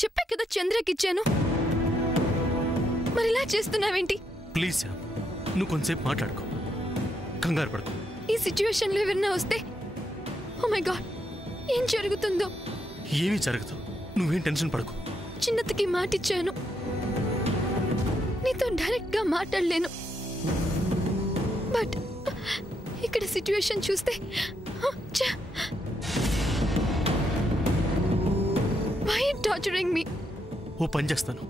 చెప్పా కదా చంద్రకిచ్చాను. మరి ఇలా చేస్తున్నావేంటి? ప్లీజ్ శ్యామ్, నువ్వు కొంచెంసేపు మాట్లాడుకో, కంగారు పడుకో. ఈ సిచ్యువేషన్లో ఎవరైనా వస్తే ఓ మై గాడ్, ఏం జరుగుతుందో? ఏమీ జరగదు, నువ్వేం టెన్షన్ పడకు. చిన్నతకి మాటిచ్చాను, నీతో డైరెక్ట్ గా మాట్లాడలేను. బట్ ఇక్కడ సిచ్యువేషన్ చూస్తే why are you torturing me? ఓ పని చేస్తాను,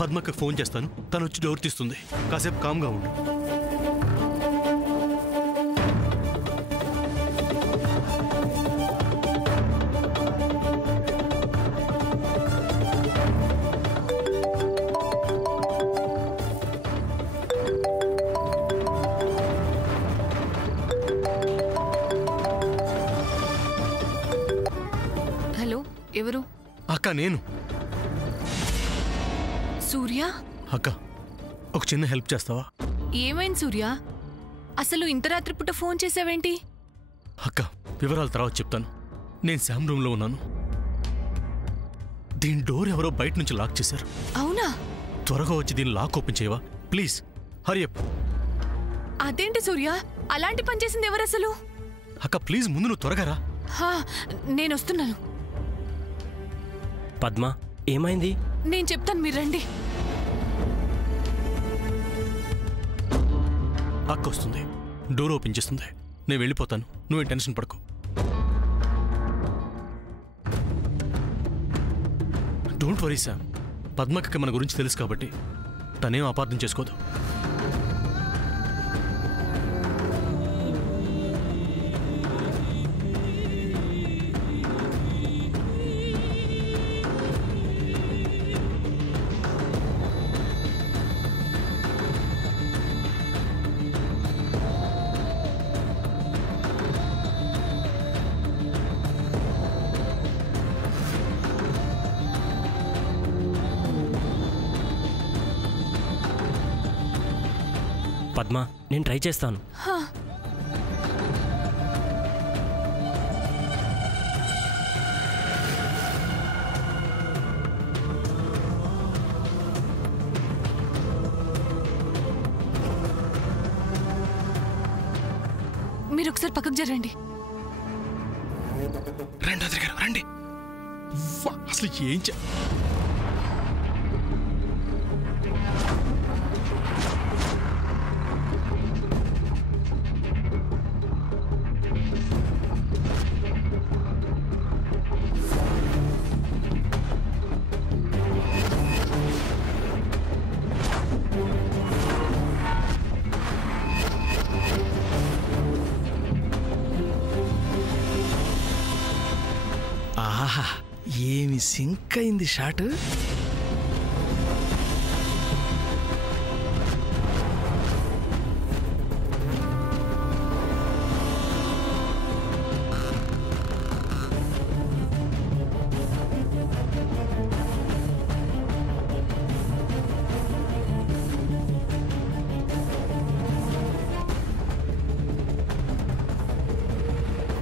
పద్మకి ఫోన్ చేస్తాను, తను వచ్చి డోర్ తీస్తుంది. కాసేపు కామ్గా ఉండు. హలో, ఎవరు? అక్క, నేను. సూర్య? అక్క, ఒక చిన్న హెల్ప్ చేస్తావా? ఏమైంది సూర్య? అసలు ఇంత రాత్రి పూట ఫోన్ చేసావేంటి? అక్క, వివరాలు తర్వాత చెప్తాను. నేను శ్యామ్ రూమ్లో ఉన్నాను. దీని డోర్ ఎవరో బయట నుంచి లాక్ చేశారు. అవునా? త్వరగా వచ్చి దీన్ని లాక్ ఓపెన్ చేయవా ప్లీజ్? హరి అప్. అదేంటి సూర్య, అలాంటి పని చేసింది ఎవరు అసలు? అక్క ప్లీజ్, ముందు నువ్వు త్వరగా రా. నేను వస్తున్నాను. పద్మ, ఏమైంది? నేను చెప్తాను, మీరు రండి. అక్క వస్తుంది, డోర్ ఓపెన్ చేస్తుంది. నేను వెళ్ళిపోతాను, నువ్వేం టెన్షన్ పడకు. డోంట్ వరీ శ్యామ్, పద్మకి మన గురించి తెలుసు కాబట్టి తనేం అపార్థం చేసుకోదు. పద్మ, నేను ట్రై చేస్తాను. మీరు ఒకసారి పక్కకు జరండి. రండి అదర్ గారు, రండి. అసలు ఏం ఆహా, ఏమి సింక్ అయింది షాట్.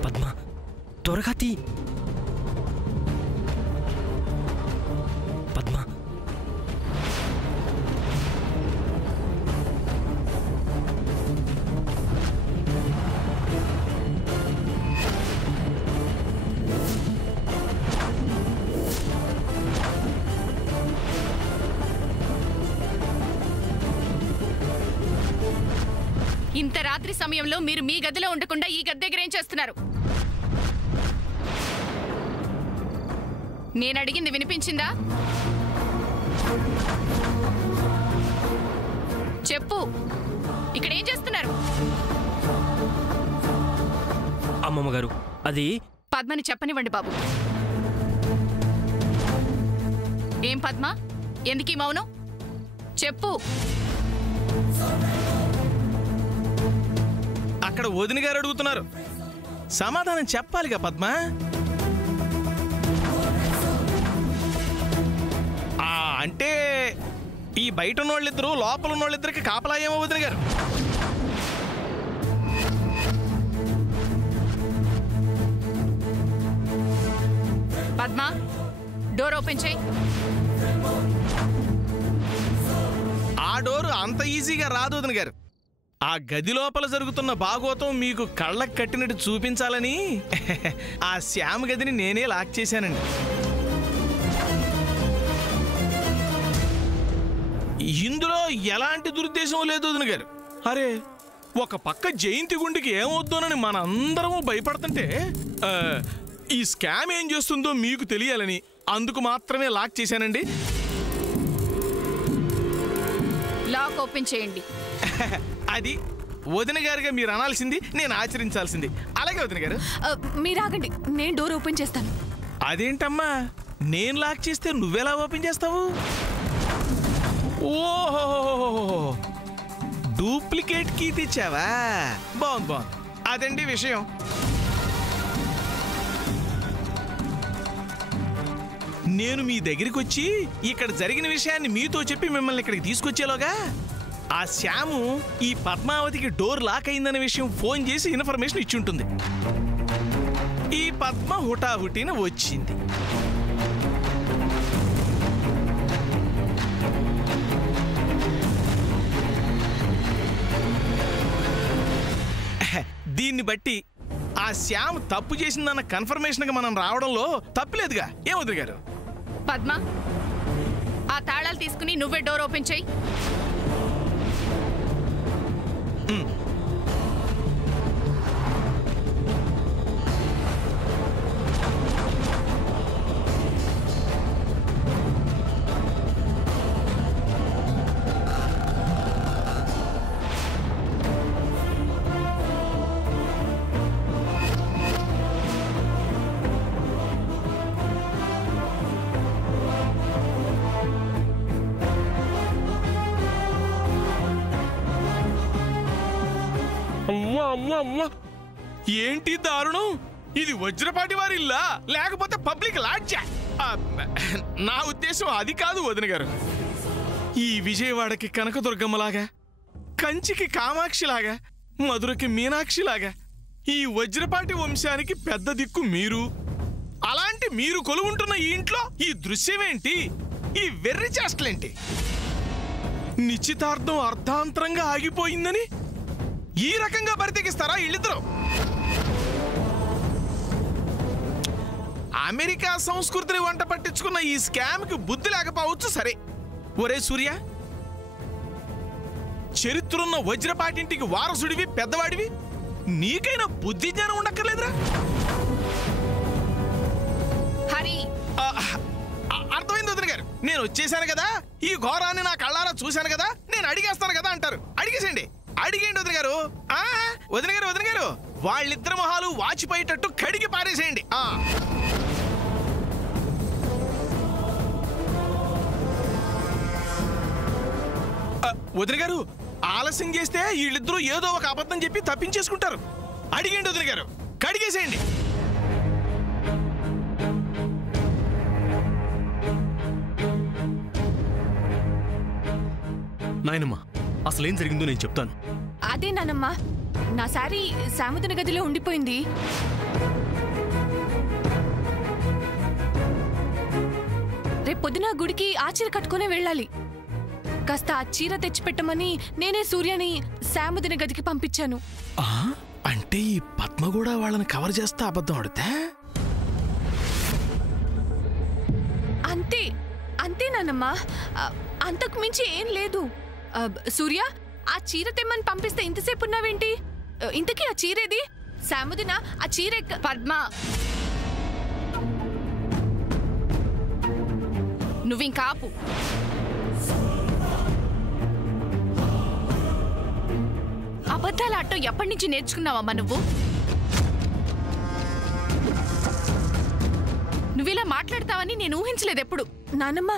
పద్మ, త్వరగా తీ. పద్మ, ఇంత రాత్రి సమయంలో మీరు మీ గదిలో ఉండకుండా ఈ గది దగ్గర ఏం చేస్తున్నారు? నేను అడిగింది వినిపించిందా? చెప్పు, ఇక్కడ ఏం చేస్తున్నారు? అమ్మమ్మ గారు, అది పద్మని చెప్పనివ్వండి బాబు. ఏం పద్మ, ఎందుకీ మౌనం? చెప్పు. అక్కడ వదిన గారు అడుగుతున్నారు, సమాధానం చెప్పాలిగా పద్మ. అంటే ఈ బయట ఉన్నోళ్ళిద్దరు లోపల ఉన్నోళ్ళిద్దరికి కాపలా ఏమో వదిన గారు. పద్మ, డోర్ ఓపెన్ చేయి. ఆ డోరు అంత ఈజీగా రాదు వదిన గారు. ఆ గది లోపల జరుగుతున్న భాగోతం మీకు కళ్ళకు కట్టినట్టు చూపించాలని ఆ శ్యామ్ గదిని నేనే లాక్ చేశానండి. ఇందులో ఎలాంటి దురుద్దేశం లేదు వదిన గారు. అరే, ఒక పక్క జయంతి గుండికి ఏమవుద్దోనని మనందరము భయపడుతుంటే ఈ స్కామ్ ఏం చేస్తుందో మీకు తెలియాలని అందుకు మాత్రమే లాక్ చేశానండి. లాక్ ఓపెన్ చేయండి. అది వదిన గారుగా మీరు అనాల్సింది, నేను ఆచరించాల్సింది. అలాగే వదిన గారు. మీరు ఆగండి, నేను డోర్ ఓపెన్ చేస్తాను. అదేంటమ్మా, నేను లాక్ చేస్తే నువ్వెలా ఓపెన్ చేస్తావు? ఓహో, డూప్లికేట్ కీ తెచ్చావా? బాగుంది బాగుంది. అదండి విషయం. నేను మీ దగ్గరికి వచ్చి ఇక్కడ జరిగిన విషయాన్ని మీతో చెప్పి మిమ్మల్ని ఇక్కడికి తీసుకొచ్చేలోగా ఆ శ్యాము ఈ పద్మావతికి డోర్ లాక్ అయిందనే విషయం ఫోన్ చేసి ఇన్ఫర్మేషన్ ఇచ్చి ఉంటుంది. ఈ పద్మ హుటాహుటిన వచ్చింది. దీన్ని బట్టి ఆ శ్యామ్ తప్పు చేసిందన్న కన్ఫర్మేషన్గా మనం రావడంలో తప్పులేదుగా, ఏమొద్దు గారు? పద్మ, ఆ తాళాలు తీసుకుని నువ్వే డోర్ ఓపెన్ చేయి. ఏంటి దారుణం? ఇది వజ్రపాటి వారి ఇల్లా లేకపోతే పబ్లిక్ లాడ్జా? నా ఉద్దేశం అది కాదు వదిన గారు. ఈ విజయవాడకి కనకదుర్గమ్మలాగా, కంచికి కామాక్షిలాగా, మధురకి మీనాక్షిలాగా ఈ వజ్రపాటి వంశానికి పెద్ద దిక్కు మీరు. అలాంటి మీరు కొలువుంటున్న ఈ ఇంట్లో ఈ దృశ్యమేంటి? ఈ వెర్రి చేష్టలేంటి? నిశ్చితార్థం అర్ధాంతరంగా ఆగిపోయిందని ఈ రకంగా బరితెగిస్తారా వీళ్ళిద్దరు? అమెరికా సంస్కృతిని వంట పట్టించుకున్న ఈ స్కామ్ కి బుద్ధి లేకపోవచ్చు సరే. ఒరే సూర్య, చరిత్రున్న వజ్రపాటింటికి వారసుడివి, పెద్దవాడివి, నీకైనా బుద్ధి జ్ఞానం ఉండక్కర్లేదురా? హరి, అర్థమైంది వదిన గారు. నేను వచ్చేసాను కదా, ఈ ఘోరాన్ని నా కళ్ళారా చూశాను కదా, నేను అడిగేస్తాను కదా అంటారు. అడిగేసేయండి, అడిగేయండి వదిన గారు. వదిన గారు, వదిన గారు, వాళ్ళిద్దరు మొహాలు వాచిపోయేటట్టు కడిగి పారేసేయండి. వదిన గారు, ఆలస్యం చేస్తే వీళ్ళిద్దరూ ఏదో ఒక అబద్ధం చెప్పి తప్పించేసుకుంటారు. అడిగండి వదిన గారు, కడిగేసేయండి. నాయనమ్మా, అసలేం జరిగిందో నేను చెప్తాను. అదే నానమ్మా, నా సారీ సాముద్ర గదిలో ఉండిపోయింది. రేపు పొద్దున గుడికి ఆ చీర కట్టుకునే వెళ్ళాలి. కాస్త ఆ చీర తెచ్చిపెట్టమని నేనే సూర్యని సాముద్ర గదికి పంపించాను. అంటే ఈ పద్మ కూడా వాళ్ళని కవర్ చేస్తా అబద్ధం ఆడితే? అంతే అంతే నానమ్మా, అంతకు మించి ఏం లేదు. సూర్య, ఆ చీర తెమ్మని పంపిస్తే ఇంతసేపు ఉన్నావేంటి? ఇంతకీ ఆ చీరేది? సాముదిన ఆ చీర పద్మ, నువ్వింకాపు. అబద్ధాల ఆటో ఎప్పటి నుంచి నేర్చుకున్నావమ్మా నువ్వు? నువ్విలా మాట్లాడతావని నేను ఊహించలేదు ఎప్పుడు. నానమ్మా,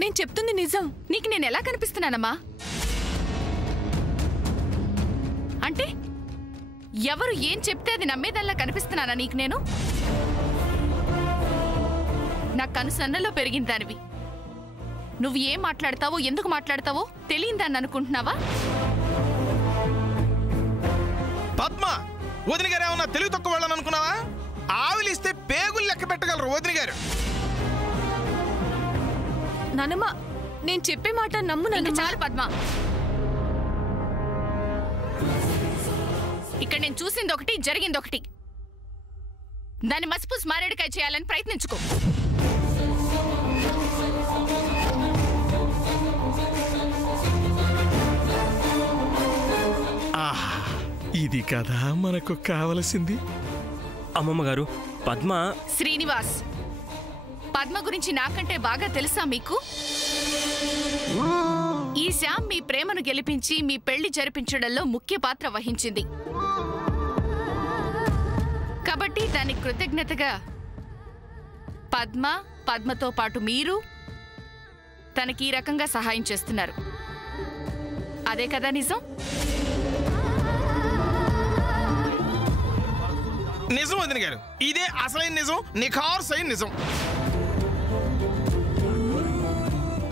నేను చెప్తుంది నిజం. నీకు నేను ఎలా కనిపిస్తున్నానమ్మా? అంటే ఎవరు ఏం చెప్తే అది నమ్మేదల్లా కనిపిస్తున్నానా నీకు నేను? నా కనుసన్నలో పెరిగిన దానివి. నువ్వు ఏం మాట్లాడతావో, ఎందుకు మాట్లాడతావో తెలియదాన్ని అనుకుంటున్నావా? పద్మ, వదిన గారు ఏమన్నా తెలివి తక్కువ వాళ్ళని అనుకున్నావా? ఆవిలిస్తే పేగులు లెక్క పెట్టగలరు వదిన గారు. నానమ్మ నేను చెప్పే మాట నమ్ము నాన్న. చాలు పద్మ. ఇక్కడ నేను చూసింది ఒకటి, జరిగింది ఒకటి. దాన్ని మసిపూసి మారేడుకాయ చేయాలని ప్రయత్నించుకో. ఇది కదా మనకు కావలసింది. అమ్మమ్మ గారు, పద్మ. శ్రీనివాస్, పద్మ గురించి నాకంటే బాగా తెలుసా మీకు? ఈ శ్యామ్ మీ ప్రేమను గెలిపించి మీ పెళ్లి జరిపించడంలో ముఖ్య పాత్ర వహించింది కాబట్టి దానికి కృతజ్ఞతగా పద్మతో పాటు మీరు తనకి ఈ రకంగా సహాయం చేస్తున్నారు. అదే కదా నిజం? నిజం వదిన గారు, ఇదే అసలైన నిజం, నిఖార్సైన నిజం.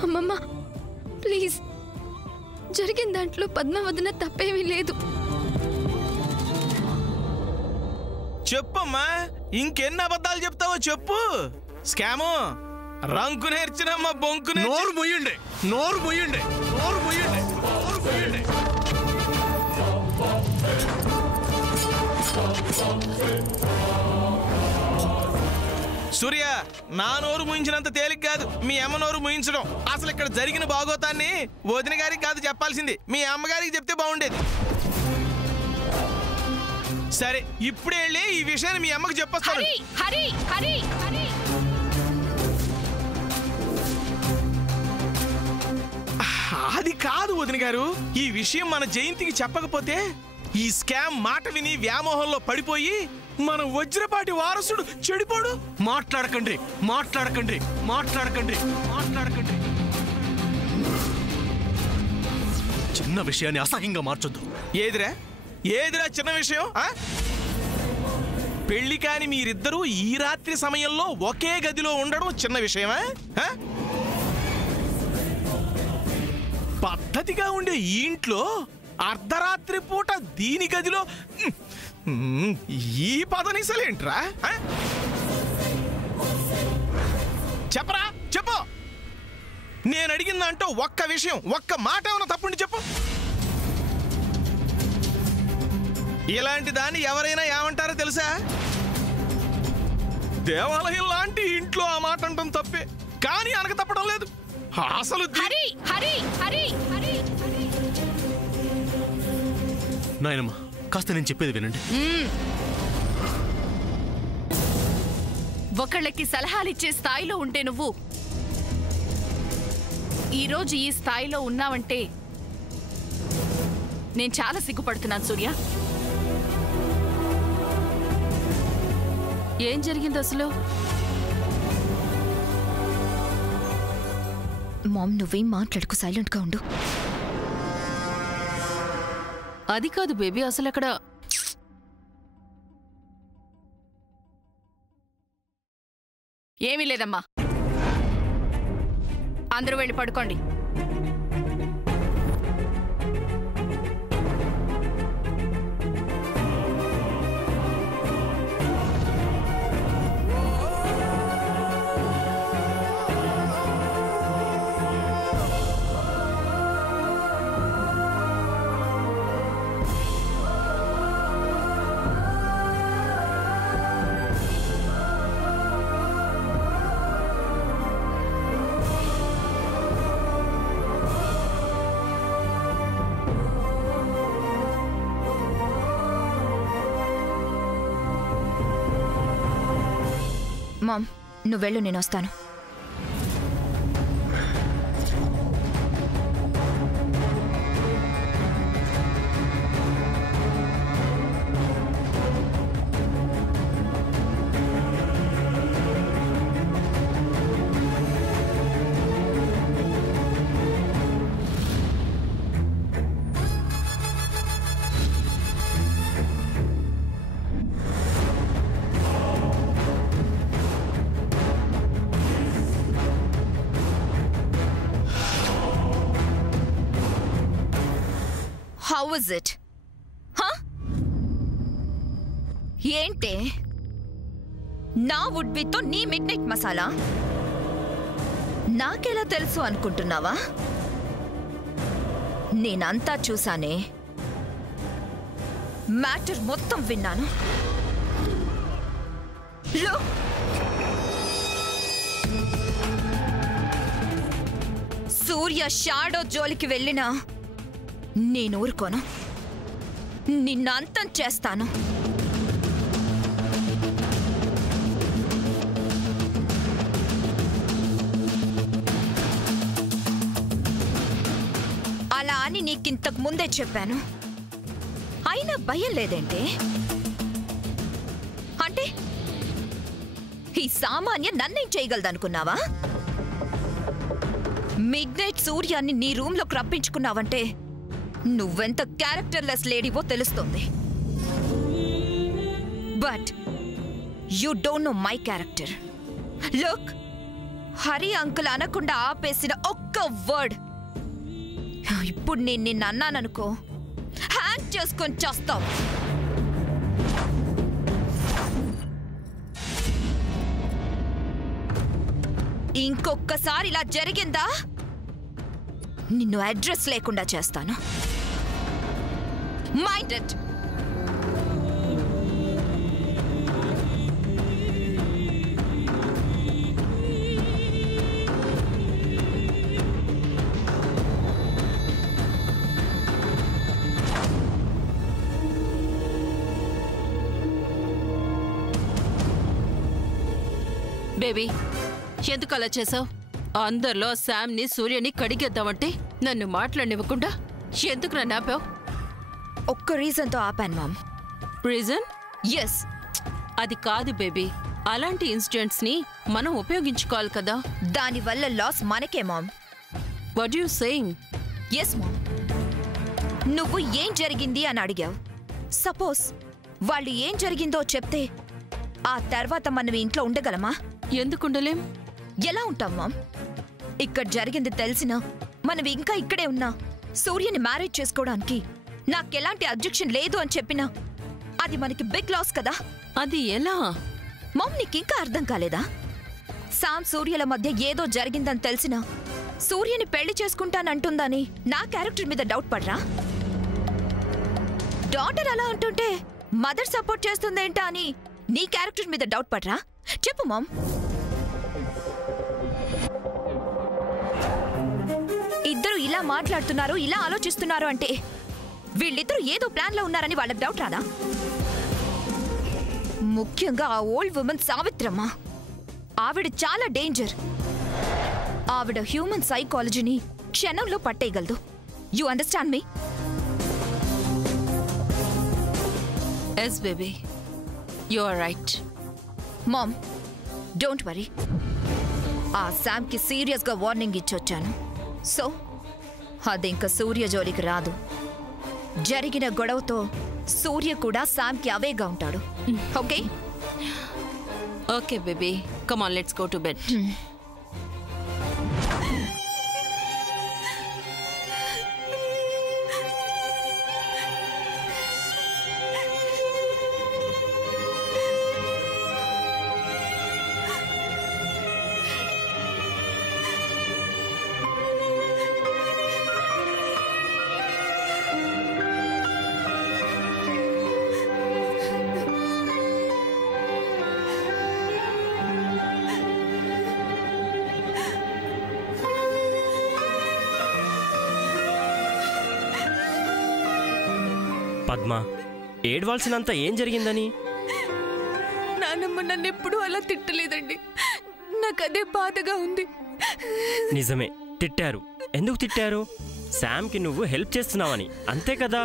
అమ్మమ్మ ప్లీజ్, జరిగిన దాంట్లో పద్మ వదిన తప్పేమీ లేదు. చెప్పమ్మా, ఇంకెన్ని అబద్ధాలు చెప్తావో చెప్పు. స్కాము రంకు నేర్చినమ్మా బొంకు. నోరు మొయ్యండి, నోరు మొయ్యండి, నోరు మొయ్యండి, నోరు మొయ్యండి. సూర్య, నా నోరు ముయించినంత తేలిక కాదు మీ అమ్మ నోరు ముయించడం. అసలు ఇక్కడ జరిగిన బాగోతాన్ని వదిన గారికి కాదు చెప్పాల్సింది, మీ అమ్మగారికి చెప్తే బాగుండేది. సరే, ఇప్పుడే వెళ్ళి ఈ విషయాన్ని మీ అమ్మకి చెప్పొస్తాను. అది కాదు వదిన గారు, ఈ విషయం మన జయంతికి చెప్పకపోతే ఈ స్కామ్ మాట విని వ్యామోహంలో పడిపోయి మన వజ్రపాటి వారసుడు చెడిపోడు. మాట్లాడకండి, మాట్లాడకండి, మాట్లాడకండి, మాట్లాడకండి. చిన్న విషయాన్ని అసహ్యంగా మార్చొద్దు. ఏదిరా చిన్న విషయం? పెళ్లి కాని మీరిద్దరూ ఈ రాత్రి సమయంలో ఒకే గదిలో ఉండడం చిన్న విషయమా? పద్ధతిగా ఉండే ఈ ఇంట్లో అర్ధరాత్రి పూట దీని గదిలో ఈ పదనిసలేంట్రా? చెప్పరా, చెప్పు. నేను అడిగిందంటూ ఒక్క విషయం, ఒక్క మాట ఏమైనా తప్పుండి చెప్పు. ఇలాంటి దాన్ని ఎవరైనా ఏమంటారో తెలుసా? దేవాలయం లాంటి ఇంట్లో ఆ మాట అంటాం తప్పే, కానీ అనక తప్పడం లేదు. అసలు నాయనమ్మ, కాస్త నేను చెప్పేది వినండి. ఒకళ్ళకి సలహాలిచ్చే స్థాయిలో ఉంటే నువ్వు ఈరోజు ఈ స్థాయిలో ఉన్నావంటే నేను చాలా సిగ్గుపడుతున్నాను సూర్య. ఏం జరిగింది అసలు? మామ్, నువ్వేం మాట్లాడుకు, సైలెంట్ గా ఉండు. అది కాదు బేబీ, అసలు అక్కడ ఏమీ లేదమ్మా. అందరూ వెళ్ళి పడుకోండి. మామ్, నువ్వెళ్ళు, నేను వస్తాను. How was it? ఏంటే నా వుడ్ బితో నీ మిడ్ నైట్ మసాలా? నాకెలా తెలుసు అనుకుంటున్నావా? నేనంతా చూసానే. మ్యాటర్ మొత్తం విన్నాను. సూర్య షాడో జోలికి వెళ్ళినా నేను ఊరుకోను. నిన్ను అంతం చేస్తాను. అలా అని నీకింతకు ముందే చెప్పాను. అయినా భయం లేదేంటే? అంటే ఈ సామాన్య నన్నేం చేయగలదనుకున్నావా? మిడ్నైట్ సూర్యాన్ని నీ రూమ్లోకి రప్పించుకున్నావంటే నువ్వెంత క్యారెక్టర్లెస్ లేడీవో తెలుస్తుంది. But you don't know my character. Look, Hari uncle అనకుండా ఆపేసిన ఒక్క వర్డ్ ఇప్పుడు నేను నిన్ను అన్నాననుకో, హ్యాండ్ చేసుకొని చేస్తావు. ఇంకొక్కసారి ఇలా జరిగిందా నిన్ను అడ్రస్ లేకుండా చేస్తాను. Mind it. బేబీ, ఎందుకు అలా చేసావు? అందరిలో శామ్ని సూర్యని కడిగేద్దామంటే నన్ను మాట్లాడనివ్వకుండా ఎందుకు నన్ను ఆపావు? ఒక్క రీజన్తో ఆపాను మామ్. రీజన్? ఎస్. అది కాదు బేబీ, అలాంటి ఇన్సిడెంట్స్ ని మనం ఉపయోగించుకోవాలి కదా. దానివల్ల లాస్ మనకే ma'am. What you saying? Yes ma'am. నువ్వు ఏం జరిగింది అని అడిగావు. సపోజ్ వాళ్ళు ఏం జరిగిందో చెప్తే ఆ తర్వాత మనం ఇంట్లో ఉండగలమా? ఎందుకుండలేం? ఎలా ఉంటాం మామ్? ఇక్కడ జరిగింది తెలిసినా మనం ఇంకా ఇక్కడే ఉన్నా సూర్యని మ్యారేజ్ చేసుకోవడానికి నాకెలాంటి అబ్జెక్షన్ లేదు అని చెప్పినా అది మనకి బిగ్ లాస్ కదా. అది ఎలా? మామ్, నీకింకా అర్థం కాలేదా? సామ్ సూర్యల మధ్య ఏదో జరిగిందని తెలిసినా సూర్యని పెళ్లి చేసుకుంటానంటుందని నా క్యారెక్టర్ మీద డౌట్ పడరా? డాటర్ అలా అంటుంటే మదర్ సపోర్ట్ చేస్తుందేంటా అని నీ క్యారెక్టర్ మీద డౌట్ పడరా? చెప్పు మామ్. ఇద్దరు ఇలా మాట్లాడుతున్నారు, ఇలా ఆలోచిస్తున్నారు అంటే వీళ్ళిద్దరూ ఏదో ప్లాన్ లో ఉన్నారని వాళ్ళకి డౌట్ రాదా? ముఖ్యంగా ఆ ఓల్డ్ ఉమెన్ సావిత్రమ్మ. ఆవిడ చాలా డేంజర్. ఆవిడ హ్యూమన్ సైకాలజీని క్షణంలో పట్టేయగలదు. You understand me? Yes baby, you are right. Mom, don't worry. ఆ శామ్కి సీరియస్గా వార్నింగ్ ఇచ్చొచ్చాను. సో అది ఇంకా సూర్య జోలికి రాదు. జరిగిన గొడవతో సూర్య కూడా శామ్కి అవేగా ఉంటాడు. Okay? Okay baby, come on, let's go to bed. Padma, ఏడవాల్సినంత ఏం జరిగిందని? నానమ్మ నన్ను ఎప్పుడూ అలా తిట్టలేదండి. నాకు అదే బాధగా ఉంది. నిజమే, తిట్టారు. ఎందుకు తిట్టారు? శామ్కి నువ్వు హెల్ప్ చేస్తున్నావని, అంతే కదా.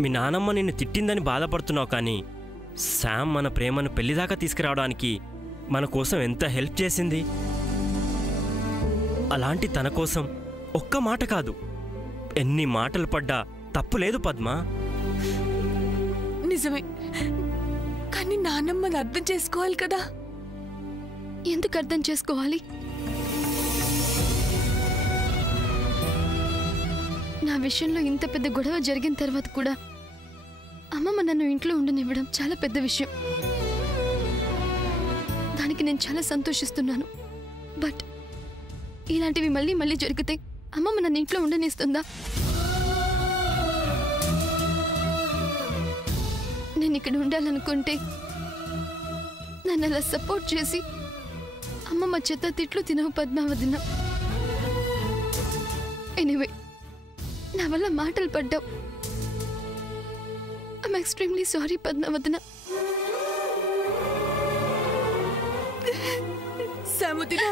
మీ నానమ్మ నిన్ను తిట్టిందని బాధపడుతున్నావు, కానీ శామ్ మన ప్రేమను పెళ్లిదాకా తీసుకురావడానికి మన కోసం ఎంత హెల్ప్ చేసింది. అలాంటి తన కోసం ఒక్క మాట కాదు, ఎన్ని మాటలు పడ్డా తప్పు లేదు పద్మ. నిజమే, కానీ నానమ్మని అర్థం చేసుకోవాలి కదా. ఎందుకు అర్థం చేసుకోవాలి? నా విషయంలో ఇంత పెద్ద గొడవ జరిగిన తర్వాత కూడా అమ్మమ్మ నన్ను ఇంట్లో ఉండనివ్వడం చాలా పెద్ద విషయం. దానికి నేను చాలా సంతోషిస్తున్నాను. బట్ ఇలాంటివి మళ్ళీ మళ్ళీ జరిగితే అమ్మమ్మ నన్ను ఇంట్లో ఉండనిస్తుందా? నేను ఇక్కడ ఉండాలనుకుంటే నన్ను అలా సపోర్ట్ చేసి అమ్మమ్మ చేత తిట్లు తినవు పద్మావదిన. ఎనీవే, నా వల్ల మాటలు పడ్డావు. ఐఎమ్ ఎక్స్ట్రీమ్లీ సారీ పద్మావదిన. సామ్ వదినా